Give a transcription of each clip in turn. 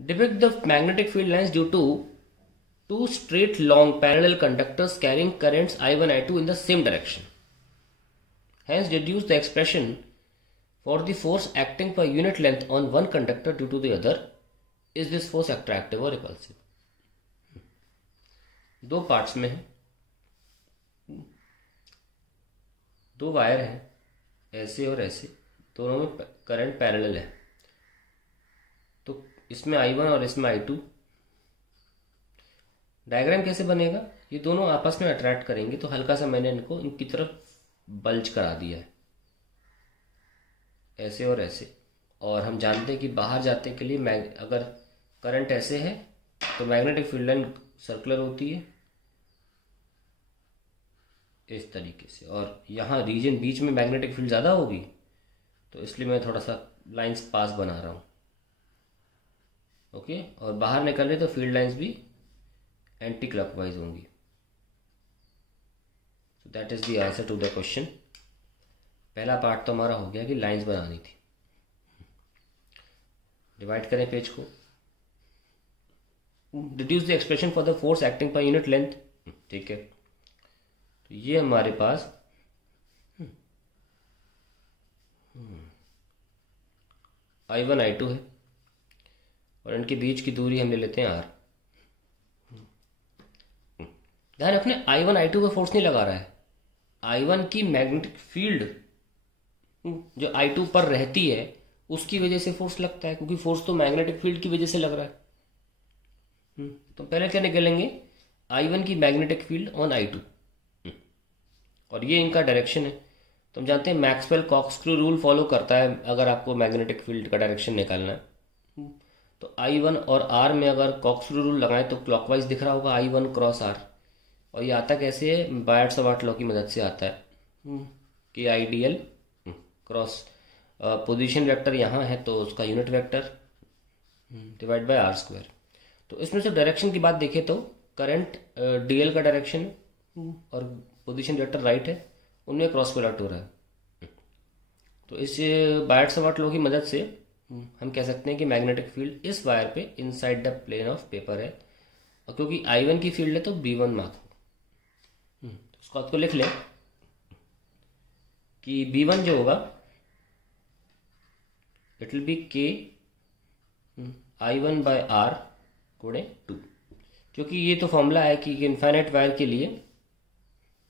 Depict the magnetic field lines due to two straight long parallel conductors carrying currents I1 I2 in the same direction. Hence deduce the expression for the force acting per unit length on one conductor due to the other. Is this force attractive or repulsive? दो parts में है, दो wire हैं ऐसे और ऐसे, दोनों में करंट पैरेलल है। तो इसमें I1 और इसमें I2। डायग्राम कैसे बनेगा? ये दोनों आपस में अट्रैक्ट करेंगे, तो हल्का सा मैंने इनको इनकी तरफ बल्ज करा दिया है, ऐसे और ऐसे। और हम जानते हैं कि बाहर जाते के लिए अगर करंट ऐसे है तो मैग्नेटिक फील्ड लाइन सर्कुलर होती है इस तरीके से, और यहाँ रीजन बीच में मैग्नेटिक फील्ड ज़्यादा होगी, तो इसलिए मैं थोड़ा सा लाइंस पास बना रहा हूँ। ओके, और बाहर निकल रहे तो फील्ड लाइंस भी एंटी क्लॉकवाइज होंगी। So that is the answer to the question. पहला पार्ट तो हमारा हो गया कि लाइंस बनानी थी। डिवाइड करें पेज को। Deduce the expression for the force acting per unit length. ठीक है, तो ये हमारे पास I1 I2 है और इनके बीच की दूरी हम ले लेते हैं R। ध्यान रखने I1 I2 पे फोर्स नहीं लगा रहा है, I1 की मैग्नेटिक फील्ड जो I2 पर रहती है उसकी वजह से फोर्स लगता है, क्योंकि फोर्स तो मैग्नेटिक फील्ड की वजह से लग रहा है। तो पहले क्या निकालेंगे? I1 की मैग्नेटिक फील्ड ऑन I2, और ये इनका डायरेक्शन है। तो हम जानते हैं मैक्सवेल कॉर्कस्क्रू रूल फॉलो करता है अगर आपको मैग्नेटिक फील्ड का डायरेक्शन निकालना है। तो I1 और R में अगर कॉर्कस्क्रू रूल लगाएं तो क्लॉकवाइज दिख रहा होगा I1 क्रॉस R, और ये आता कैसे है? बायट-सवार्ट लॉ की मदद से आता है कि आइडियल क्रॉस पोजीशन वेक्टर यहाँ है तो उसका unit vector divide by R square. तो इसमें से डायरेक्शन की बात देखें तो करंट DL का डायरेक्शन और पोजीशन वेक्टर राइट है, उनमें क्रॉस प्रोडक्ट हो रहा है। तो इस बायट-सवार्ट लॉ की मदद से हम कह सकते हैं कि मैग्नेटिक फील्ड इस वायर पे inside the plane of paper है, और क्योंकि I1 की फील्ड है तो B1 मार्क होगा। तो उसको आपको लिख लें कि B1 जो होगा it will be K I1 by R गुणे 2, क्योंकि ये तो फॉर्मूला है कि इनफाइनाइट वायर के लिए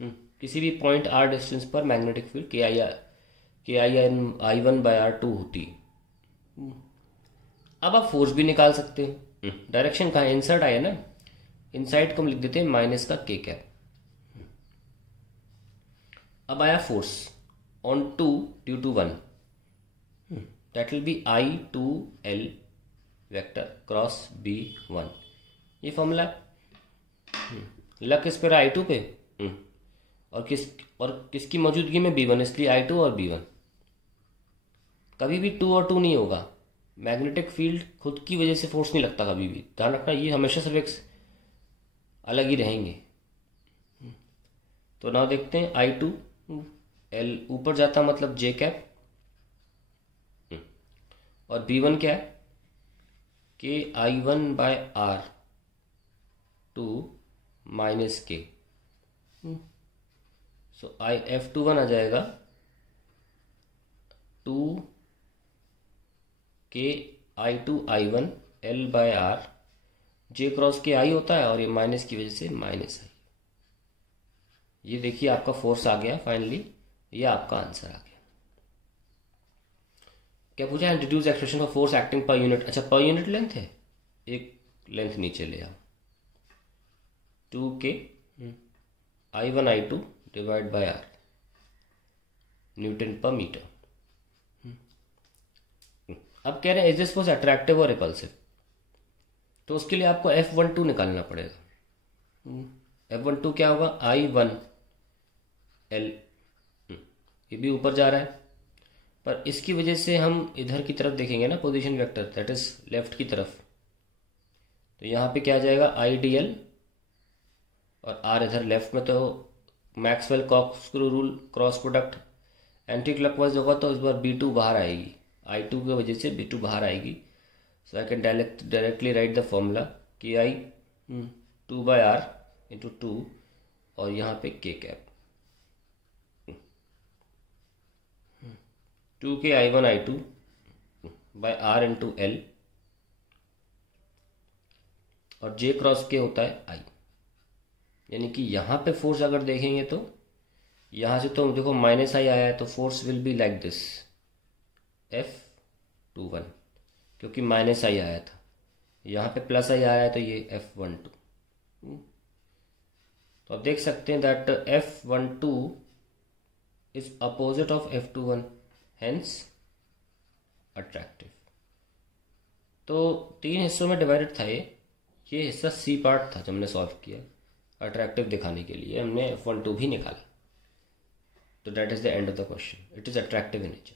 किसी भी पॉइंट R डिस्टेंस पर मैग्नेटिक फील्ड के I1 बाय R 2 होती है। अब आप फोर्स भी निकाल सकते हो। डायरेक्शन कहाँ है? इंसर्ट आया ना, इनसाइड को हम लिख देते हैं माइनस का K कैप। अब आया force on 2 due to 1, that will be I2L vector cross B1। ये फॉर्मूला लग किस पर? I2 पे, और किसकी मौजूदगी में? B1, इसलिए I2 और B1। कभी भी 2 और 2 नहीं होगा, मैग्नेटिक फील्ड खुद की वजह से फोर्स नहीं लगता कभी भी, ध्यान रखना। ये हमेशा सफिक्स अलग ही रहेंगे। तो नाउ देखते हैं I2L ऊपर जाता मतलब J कैप, और B1 क्या है? K I1 by R 2 minus K। So F21 आ जाएगा 2 K I2 I1 L by R, J cross के I होता है और ये माइनस की वजह से माइनस I। ये देखिए आपका फोर्स आ गया फाइनली, ये आपका आंसर आ गया। क्या पूछा है? Deduce expression for force acting per unit. अच्छा, पर यूनिट लेंथ है, एक लेंथ नीचे ले आओ, 2K I1 I2 divide by R Newton पर मीटर। अब कह रहे हैं इज दिस फोर्स अट्रैक्टिव और रिपल्सिव, तो उसके लिए आपको F12 निकालना पड़ेगा। F12 क्या होगा? I1L, ये भी ऊपर जा रहा है, पर इसकी वजह से हम इधर की तरफ देखेंगे ना position vector, that is left की तरफ, तो यहाँ पे क्या आ जाएगा? IDL और R इधर लेफ्ट में, तो Maxwell corkscrew rule cross product anti clockwise होगा, तो इस बार B2 बाहर आएगी, I2 की वजह से B2 बाहर आएगी। So I can directly write the formula ki 2 by r into 2 और यहाँ पे k कैप 2 के I1 I2 by r into L और J क्रॉस के होता है I। यानी कि यहाँ पे फोर्स अगर देखेंगे तो यहाँ से तो देखो -I आया है तो force will be like this F21 क्योंकि -I आया था। यहाँ पे +I आया है तो ये F12। तो आप देख सकते हैं that F12 is opposite of F21 hence attractive. तो 3 हिस्सों में डिवाइडेड था ये हिस्सा सी पार्ट था जो हमने सॉल्व किया अट्रैक्टिव दिखाने के लिए हमने F12 भी निकाला। तो that is the end of the question. It is attractive in nature.